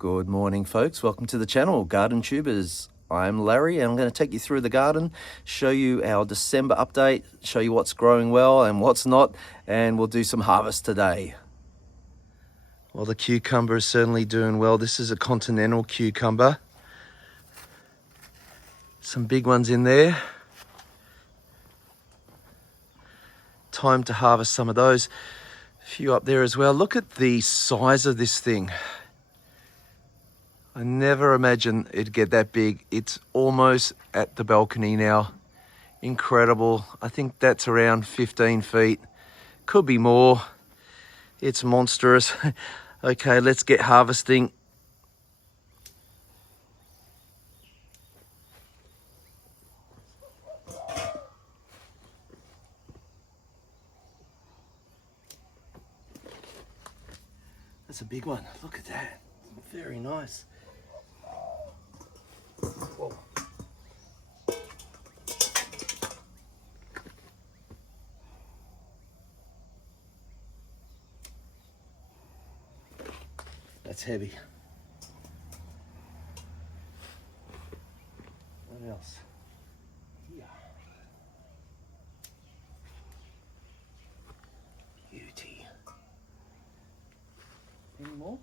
Good morning, folks. Welcome to the channel, Garden Tubers. I'm Larry and I'm going to take you through the garden, show you our December update, show you what's growing well and what's not, and we'll do some harvest today. Well, the cucumber is certainly doing well. This is a continental cucumber. Some big ones in there. Time to harvest some of those. A few up there as well. Look at the size of this thing. I never imagined it'd get that big. It's almost at the balcony now. Incredible. I think that's around 15 feet. Could be more. It's monstrous. Okay, let's get harvesting. That's a big one. Look at that. Very nice. Whoa. That's heavy. What else? Yeah. Beauty. Any more?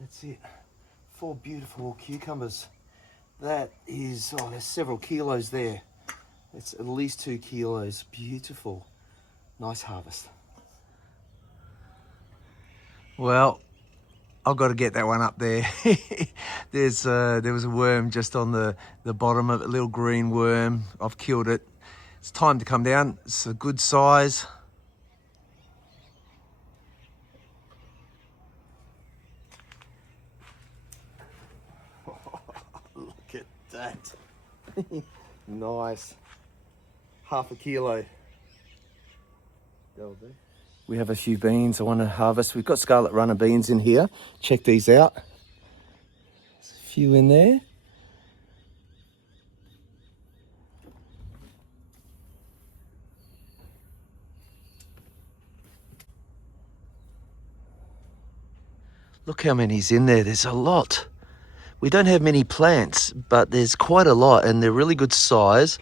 That's it. 4 beautiful cucumbers. That is, oh, there's several kilos there. It's at least 2 kilos. Beautiful. Nice harvest. Well, I've got to get that one up there. There was a worm just on the bottom of it, a little green worm. I've killed it. It's time to come down. It's a good size. Look at that. Nice. Half a kilo. That'll do. We have a few beans I want to harvest. We've got scarlet runner beans in here. Check these out. There's a few in there. Look how many's in there. There's a lot. We don't have many plants, but there's quite a lot and they're really good size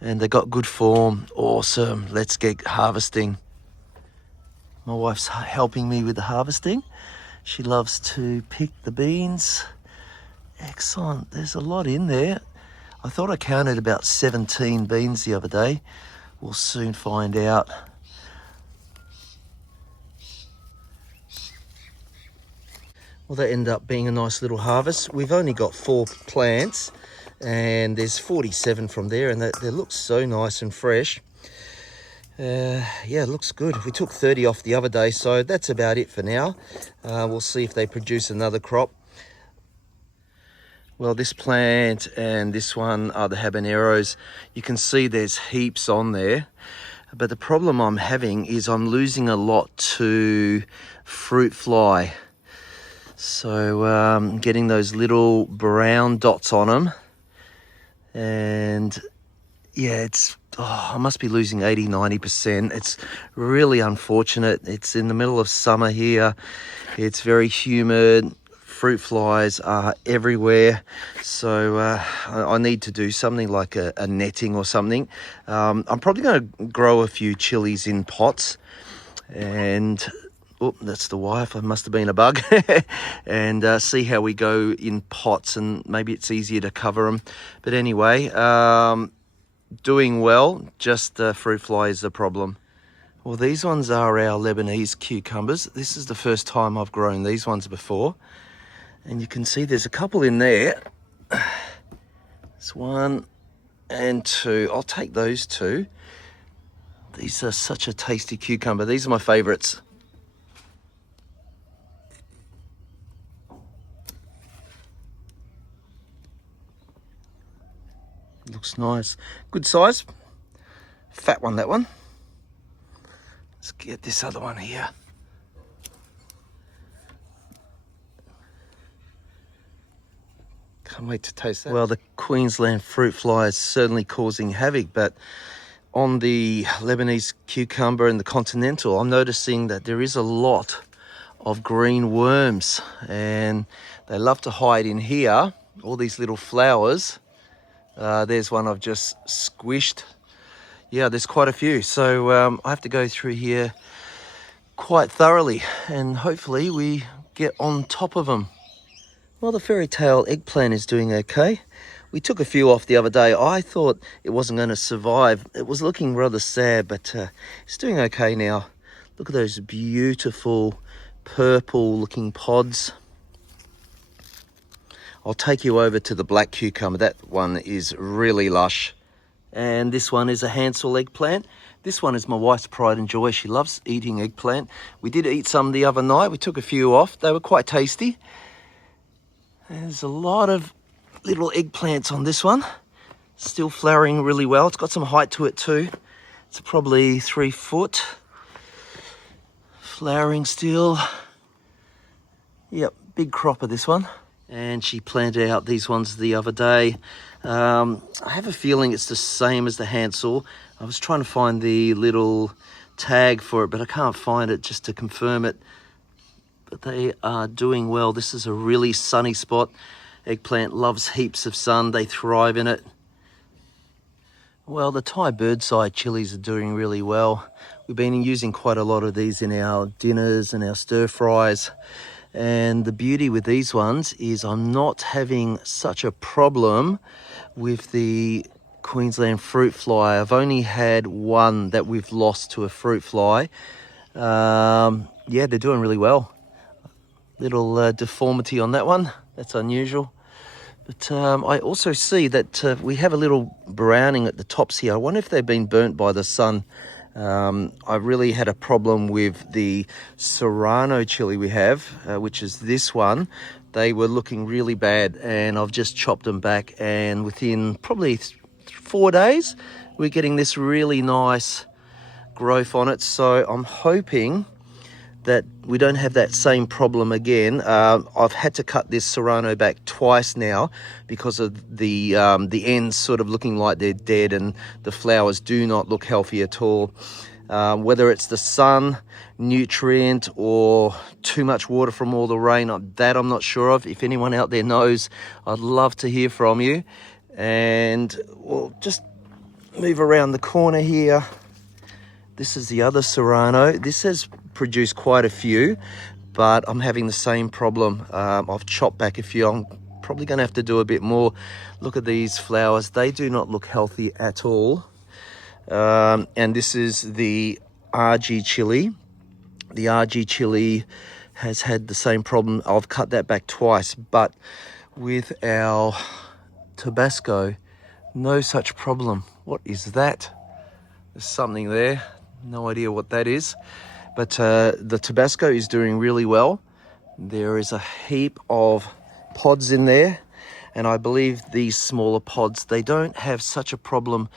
and they got good form. Awesome. Let's get harvesting. My wife's helping me with the harvesting. She loves to pick the beans. Excellent. There's a lot in there. I thought I counted about 17 beans the other day. We'll soon find out. Well, that ended up being a nice little harvest. We've only got 4 plants and there's 47 from there, and they look so nice and fresh. Yeah, it looks good. We took 30 off the other day, so that's about it for now. We'll see if they produce another crop. Well, this plant and this one are the habaneros. You can see there's heaps on there. But the problem I'm having is I'm losing a lot to fruit fly. So getting those little brown dots on them. And yeah, I must be losing 80-90%. It's really unfortunate. It's in the middle of summer here. It's very humid. Fruit flies are everywhere. So I need to do something like a netting or something. I'm probably going to grow a few chilies in pots. And oh, that's the wife. I must have been a bug. And see how we go in pots, and maybe it's easier to cover them. But anyway, doing well, just fruit fly is the problem. Well, these ones are our Lebanese cucumbers. This is the first time I've grown these ones before. And you can see there's a couple in there. There's 1 and 2. I'll take those 2. These are such a tasty cucumber. These are my favorites. Looks nice. Good size. Fat one, that one. Let's get this other one here. Can't wait to taste that. Well, the Queensland fruit fly is certainly causing havoc, but on the Lebanese cucumber and the continental, I'm noticing that there is a lot of green worms, and they love to hide in here, all these little flowers. There's one I've just squished. Yeah, there's quite a few, so I have to go through here quite thoroughly, and hopefully we get on top of them. Well, the fairy tale eggplant is doing okay. We took a few off the other day. I thought it wasn't going to survive. It was looking rather sad, but it's doing okay now. Look at those beautiful purple looking pods. I'll take you over to the black cucumber. That one is really lush. And this one is a Hansel eggplant. This one is my wife's pride and joy. She loves eating eggplant. We did eat some the other night. We took a few off. They were quite tasty. There's a lot of little eggplants on this one. Still flowering really well. It's got some height to it too. It's probably 3 foot. Flowering still. Yep, big cropper this one. And she planted out these ones the other day. I have a feeling it's the same as the Hansel. I was trying to find the little tag for it, but I can't find it just to confirm it. But they are doing well. This is a really sunny spot. Eggplant loves heaps of sun. They thrive in it. Well, the Thai birdseye chilies are doing really well. We've been using quite a lot of these in our dinners and our stir fries. And the beauty with these ones is I'm not having such a problem with the Queensland fruit fly. I've only had one that we've lost to a fruit fly. Yeah, they're doing really well. Little deformity on that one. That's unusual. But I also see that we have a little browning at the tops here. I wonder if they've been burnt by the sun. I really had a problem with the Serrano chili we have, which is this one. They were looking really bad, and I've just chopped them back, and within probably 4 days we're getting this really nice growth on it. So I'm hoping that we don't have that same problem again. I've had to cut this Serrano back twice now because of the ends sort of looking like they're dead, and the flowers do not look healthy at all. Whether it's the sun, nutrient, or too much water from all the rain, that I'm not sure of. If anyone out there knows, I'd love to hear from you. And we'll just move around the corner here. This is the other Serrano. This has produced quite a few, but I'm having the same problem. I've chopped back a few. I'm probably going to have to do a bit more. Look at these flowers. They do not look healthy at all. And this is the RG chili. The RG chili has had the same problem. I've cut that back twice, but with our Tabasco, no such problem. What is that? There's something there. No idea what that is. But the Tabasco is doing really well. There is a heap of pods in there. And I believe these smaller pods, they don't have such a problem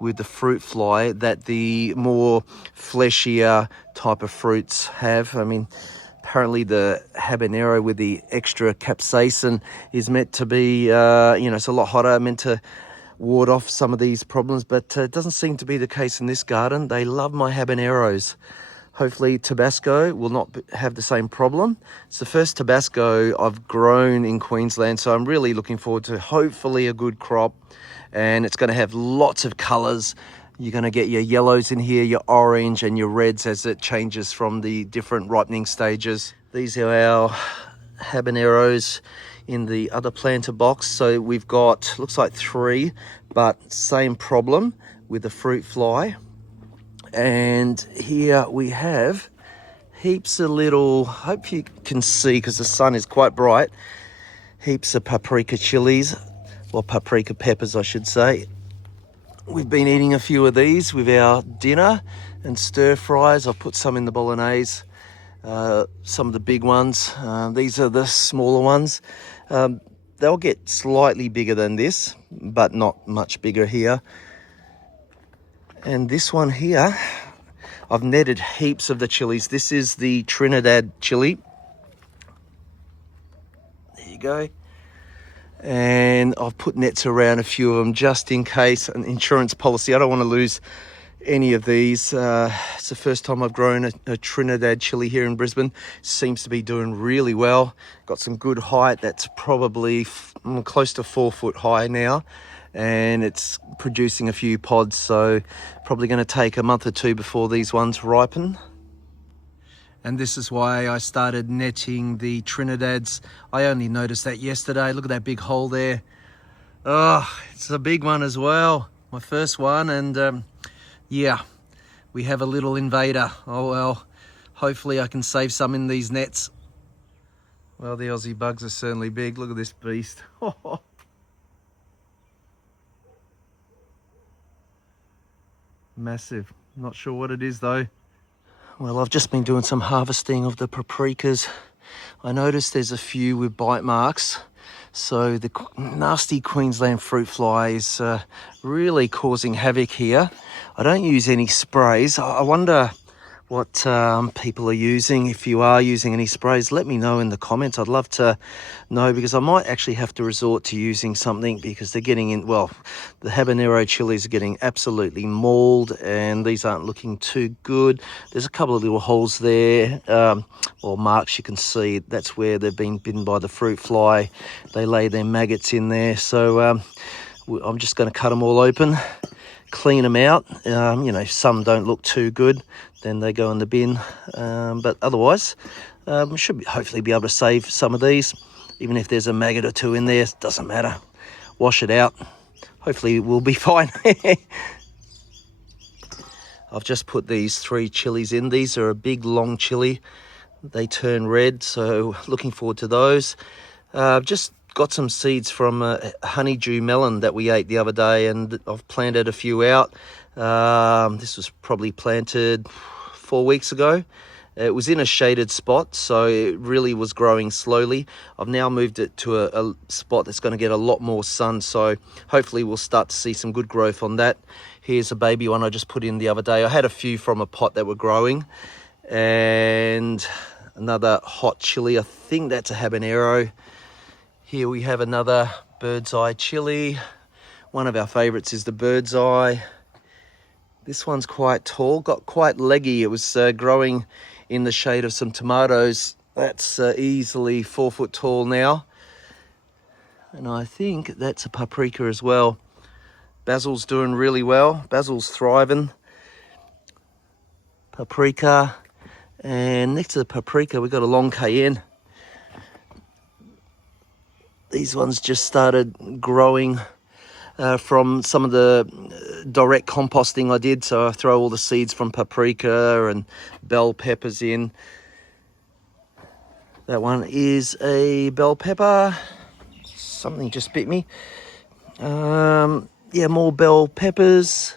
with the fruit fly that the more fleshier type of fruits have. I mean, apparently the habanero with the extra capsaicin is meant to be, it's a lot hotter, meant to ward off some of these problems, but it doesn't seem to be the case in this garden. They love my habaneros. Hopefully Tabasco will not have the same problem. It's the first Tabasco I've grown in Queensland, so I'm really looking forward to hopefully a good crop. And it's going to have lots of colours. You're going to get your yellows in here, your orange and your reds as it changes from the different ripening stages. These are our habaneros in the other planter box. So we've got, looks like 3, but same problem with the fruit fly. And here we have heaps of little, hope you can see because the sun is quite bright, heaps of paprika chilies, or paprika peppers I should say. We've been eating a few of these with our dinner and stir fries. I've put some in the bolognese, some of the big ones. These are the smaller ones. They'll get slightly bigger than this, but not much bigger here. And this one here, I've netted heaps of the chilies. This is the Trinidad chili. There you go. And I've put nets around a few of them just in case, an insurance policy. I don't want to lose any of these. It's the first time I've grown a Trinidad chili here in Brisbane. Seems to be doing really well. Got some good height. That's probably close to 4 foot high now, and it's producing a few pods, so probably going to take a month or two before these ones ripen. And this is why I started netting the Trinidads. I only noticed that yesterday. Look at that big hole there. Oh, it's a big one as well. My first one, and yeah, we have a little invader. Oh well, hopefully I can save some in these nets. Well, the Aussie bugs are certainly big. Look at this beast. Massive. Not sure what it is though. Well, I've just been doing some harvesting of the paprikas. I noticed there's a few with bite marks. So the nasty Queensland fruit fly is really causing havoc here. I don't use any sprays. I wonder what people are using. If you are using any sprays, let me know in the comments. I'd love to know, because I might actually have to resort to using something, because they're getting in, well, the habanero chilies are getting absolutely mauled, and these aren't looking too good. There's a couple of little holes there, or marks you can see. That's where they've been bitten by the fruit fly. They lay their maggots in there. So I'm just going to cut them all open, clean them out. You know, some don't look too good, then they go in the bin, but otherwise we should hopefully be able to save some of these. Even if there's a maggot or two in there, it doesn't matter. Wash it out. Hopefully we'll be fine. I've just put these 3 chilies in. These are a big long chili. They turn red, so looking forward to those. Just got some seeds from a honeydew melon that we ate the other day, and I've planted a few out. This was probably planted 4 weeks ago. It was in a shaded spot, so it really was growing slowly. I've now moved it to a spot that's going to get a lot more sun, so hopefully we'll start to see some good growth on that. Here's a baby one I just put in the other day. I had a few from a pot that were growing, and another hot chili. I think that's a habanero. Here we have another bird's eye chili. One of our favorites is the bird's eye. This one's quite tall, got quite leggy. It was growing in the shade of some tomatoes. That's easily 4 foot tall now. And I think that's a paprika as well. Basil's doing really well. Basil's thriving. Paprika. And next to the paprika, we've got a long cayenne. These ones just started growing from some of the direct composting I did. So I throw all the seeds from paprika and bell peppers in. That one is a bell pepper. Something just bit me. Yeah, more bell peppers.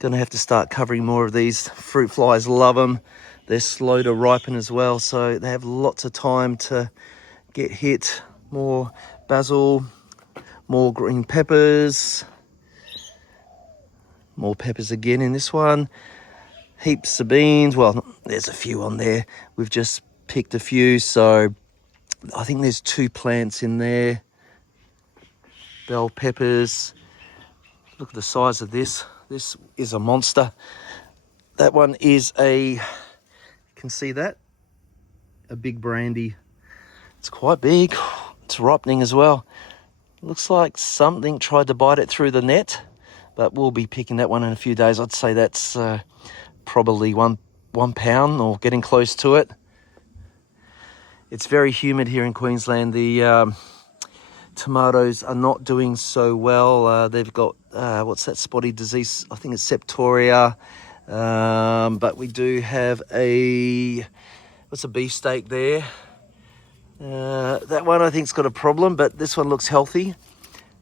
Gonna have to start covering more of these. Fruit flies love them. They're slow to ripen as well, so they have lots of time to get hit. More basil, more green peppers, more peppers again in this one. Heaps of beans. Well, there's a few on there. We've just picked a few, so I think there's 2 plants in there. Bell peppers. Look at the size of this. This is a monster. That one is you can see that? A big brandy. It's quite big. It's ripening as well. Looks like something tried to bite it through the net, but we'll be picking that one in a few days. I'd say that's probably one pound or getting close to it. It's very humid here in Queensland. The tomatoes are not doing so well. They've got, what's that spotty disease? I think it's Septoria. But we do have what's a beefsteak there? That one I think's got a problem, but this one looks healthy.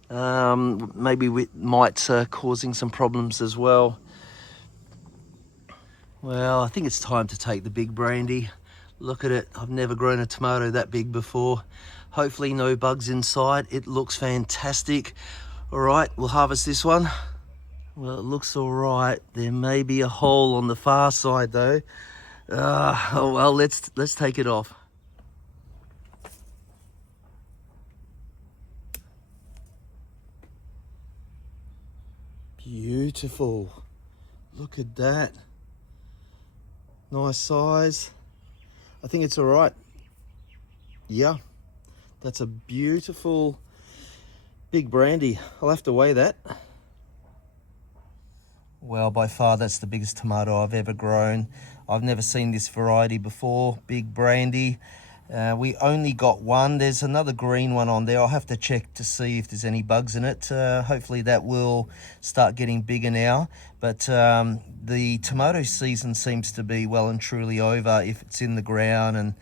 Maybe with mites causing some problems as well. Well, I think it's time to take the big brandy. Look at it. I've never grown a tomato that big before. Hopefully no bugs inside. It looks fantastic. All right, we'll harvest this one. Well, it looks all right. There may be a hole on the far side though. Oh well, let's take it off. Beautiful. Look at that. Nice size. I think it's all right. Yeah, that's a beautiful big brandy. I'll have to weigh that. Well, by far that's the biggest tomato I've ever grown. I've never seen this variety before, big brandy. We only got one. There's another green one on there. I'll have to check to see if there's any bugs in it. Hopefully that will start getting bigger now. But the tomato season seems to be well and truly over if it's in the ground and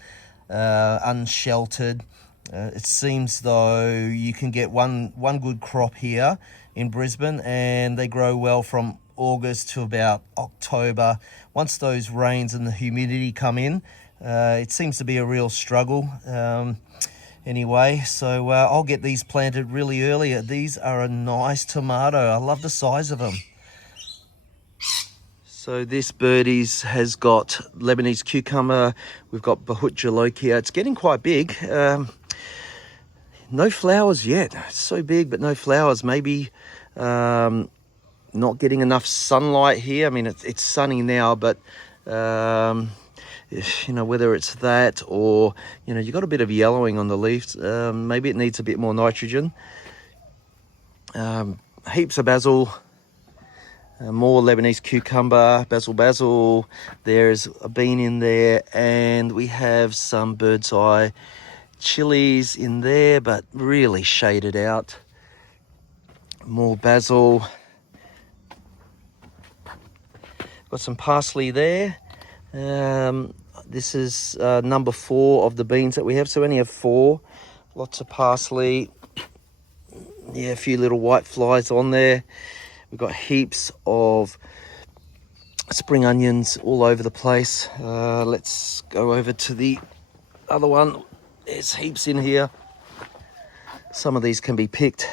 unsheltered. It seems though you can get one good crop here in Brisbane, and they grow well from August to about October. Once those rains and the humidity come in, it seems to be a real struggle. Anyway, so I'll get these planted really early. These are a nice tomato. I love the size of them. So this birdie's has got Lebanese cucumber. We've got Bahut Jalokia. It's getting quite big. No flowers yet. It's so big, but no flowers. Maybe not getting enough sunlight here. I mean, it's sunny now, but you know, whether it's that or, you know, you got a bit of yellowing on the leaves. Maybe it needs a bit more nitrogen. Heaps of basil. More Lebanese cucumber, basil. There's a bean in there, and we have some bird's eye chilies in there, but really shaded out. More basil. Got some parsley there. This is number 4 of the beans that we have, so we only have 4. Lots of parsley. Yeah, a few little white flies on there. We've got heaps of spring onions all over the place. Let's go over to the other one. There's heaps in here. Some of these can be picked.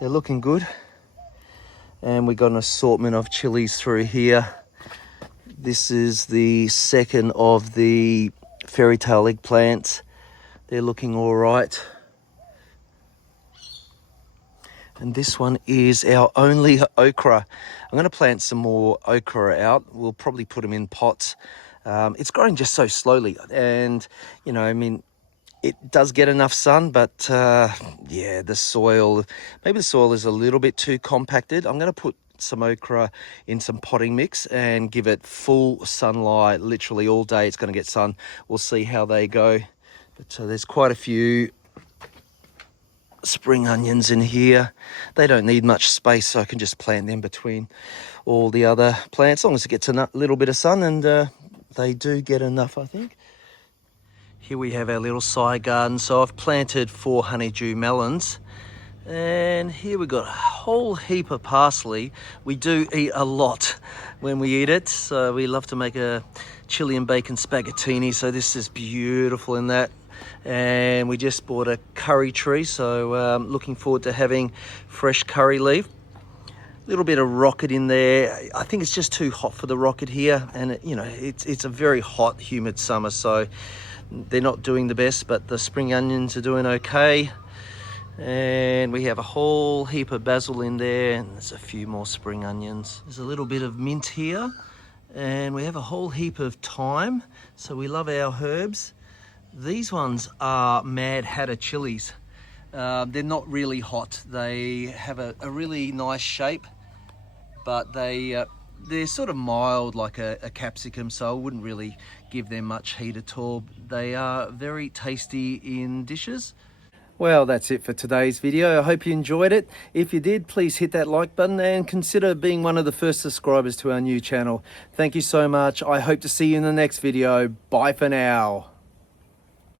They're looking good. And we've got an assortment of chilies through here. This is the second of the fairy tale eggplants. They're looking all right. And this one is our only okra. I'm going to plant some more okra out. We'll probably put them in pots. It's growing just so slowly. And, you know, I mean, it does get enough sun, but yeah, the soil, maybe the soil is a little bit too compacted. I'm going to put some okra in some potting mix and give it full sunlight, literally all day. It's going to get sun. We'll see how they go. But there's quite a few spring onions in here. They don't need much space, so I can just plant them between all the other plants, as long as it gets a little bit of sun, and they do get enough, I think. Here we have our little side garden. So I've planted 4 honeydew melons, and here we've got a whole heap of parsley. We do eat a lot when we eat it, so we love to make a chili and bacon spaghettini, so this is beautiful in that. And we just bought a curry tree, so looking forward to having fresh curry leaf. A little bit of rocket in there. I think it's just too hot for the rocket here, and you know, it's a very hot, humid summer, so they're not doing the best, but the spring onions are doing okay. And we have a whole heap of basil in there, and there's a few more spring onions. There's a little bit of mint here, and we have a whole heap of thyme, so we love our herbs. These ones are Mad Hatter chilies. They're not really hot. They have a really nice shape, but they're sort of mild like a capsicum, so I wouldn't really give them much heat at all. They are very tasty in dishes. Well, that's it for today's video. I hope you enjoyed it. If you did, please hit that like button and consider being one of the first subscribers to our new channel. Thank you so much. I hope to see you in the next video. Bye for now.